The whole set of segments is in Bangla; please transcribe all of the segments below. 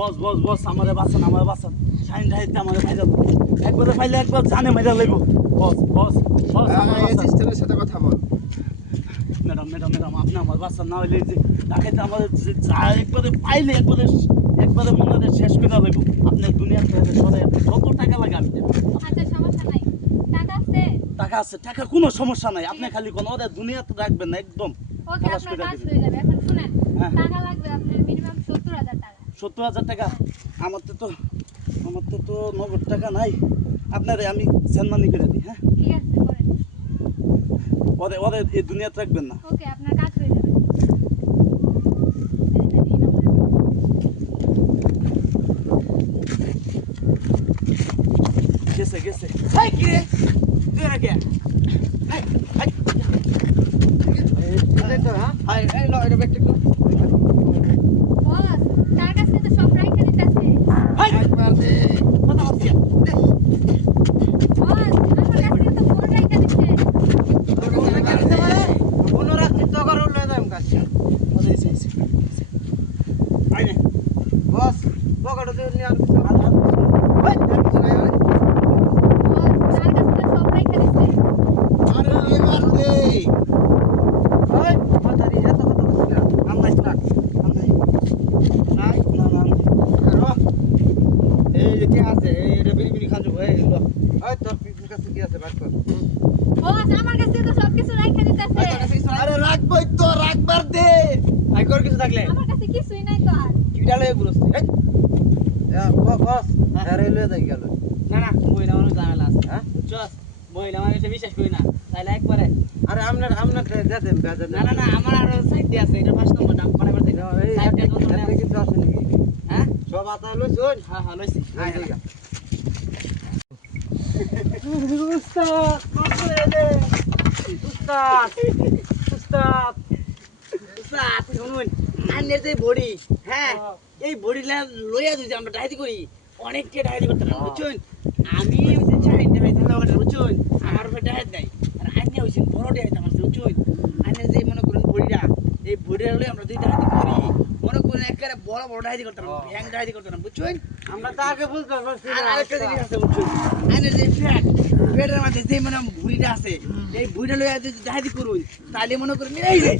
বস বস বস আমারে বাঁচান শাইন রাইতে আমারে ফাইদা একবারে ফাইলে একবার জানে মাইরা লইব বস বস বস আমারে বাঁচান অ্যাসিস্ট্যান্টের সাথে কথা বল। ম্যাডাম আপনি আমার বাঁচান না হইলে যে ডাকাইতে আমাদের যা একবারে পাইলে একবারে মনে শেষ করে লইব আপনি দুনিয়ার থেকে সরে কত টাকা লাগে আমি দেব। আচ্ছা সমস্যা নাই, টাকা আছে। টাকা আছে, টাকা কোনো সমস্যা নাই, আপনি খালি কোনো ওদের দুনিয়াতে রাখবেন না একদম। ওকে খালাস আপনার করে কাজ দিবেন। হয়ে যাবে। এখন শুনেন, হ্যাঁ। টাকা লাগবে আপনার মিনিমাম 70,000 টাকা। 70,000 টাকা? আমার তো 90 টাকা নাই, আপনারে আমি সেনমানি করে দিই। হ্যাঁ ঠিক আছে করেন। ওদের এই দুনিয়াতে রাখবেন না। ওকে আপনার কাজ হয়ে যাবে। এই নাও। গেছে হাই কি রে তুই না কে হাই হাই এই তো হ্যাঁ হাই এই লো এটা ব্যাগটা একটু বস, তার কাছে তো সব রাইখা দিতেছে। হাই একবার দে। কথা বলছি দে বস, আমার কাছে তো ফোন রাইখা দিচ্ছে। তোর কাছে টাকা দিতে পারে? কোনো রাখছি তো করে লয়ে যাম কাছে। ওদের এসে আই না বস পকেটে দিয়ে নিয়ে আর কিছু হাত হাত হাই আর কিছু নাই আরে। বস, তার কাছে তো সব রাইখা দিচ্ছে। আরে এবার দে। ওই মাথারি এত কথা বলছিস না। আম নাই না আম নাই নাই না না করো। এই যে কি আছে এই রে বিড়ি বিড়ি খাজু এই লো। ওই তোর কাছে কি আছে বাদ কর। বস, আমার কাছে তো সব কিছু রাইখা দিতেছে। আরে রাখবই তো রাখবার দে। আই কর কিছু থাকলে আমার কাছে কিছুই নাই তো আর। কিটা লয়ে গুলোস এই বস আরে লয়ে যাই গেল না না মহিলা মানুষ ঝামেলা আছে হ্যাঁ বুঝছস মহিলা মানুষে বিশ্বাস করি না তাইলে একবারে আরে আমনে দে দেন বেজার না না না আমার আরো সাইড দিয়ে আছে এটা 5 নম্বর দাম করে বলতে এই সাইড দিয়ে যত একটা কিছু আছে নাকি হ্যাঁ সব আতা লই শুন হ্যাঁ হ্যাঁ লইছি আয় আয় উস্তাদ মাসুরে দে উস্তাদ উস্তাদ উস্তাদ শুনুন আন্নের যে বড়ি হ্যাঁ এই বড়িলা লইয়া যদি আমরা ডাইতি করি অনেককে ডাইতি করতে পারবো বুঝছেন আমি হচ্ছে চাই দেখাই দিলাম বুঝছেন আমার উপরে ডাইত নাই আর আন্নে হইছেন বড় ডাইত আমার বুঝছেন আন্নের যে মনে করেন বড়িটা এই বড়িটা লই আমরা দুই ডাইতি করি মনে করেন একেবারে বড় বড় ডাইতি করতে পারবো ভ্যাং ডাইতি করতে পারবো বুঝছেন আমরা তো আগে বুঝতে পারছি আর না আরেকটা জিনিস আছে বুঝছেন আইনের যে পেটের মধ্যে যে মানে ভুঁড়িটা আছে এই ভুঁড়িটা লইয়া যদি ডাইতি করুন তাহলে মনে করেন এই যে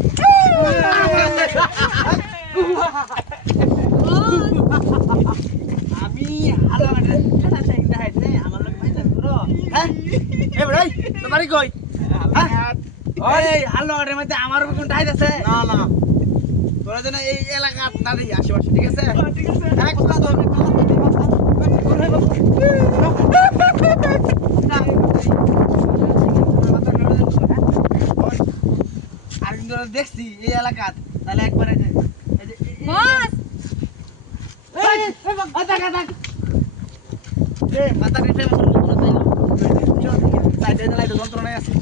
আমি আলা মানে এটা চাই ডাইতে আমার লোক ভাই করো হ্যাঁ এ ভাই তোমারই কই হ্যাঁ ওই আলো এর মধ্যে আমার কোন ডাইত আছে না না তোরা যেন এই এলাকা না দেখি আশেপাশে ঠিক আছে ঠিক আছে এক কথা ধর আর কিন্তু দেখছি এই এলাকা তাহলে একবারে বস, মাথা পিঠে যন্ত্রণায় আছে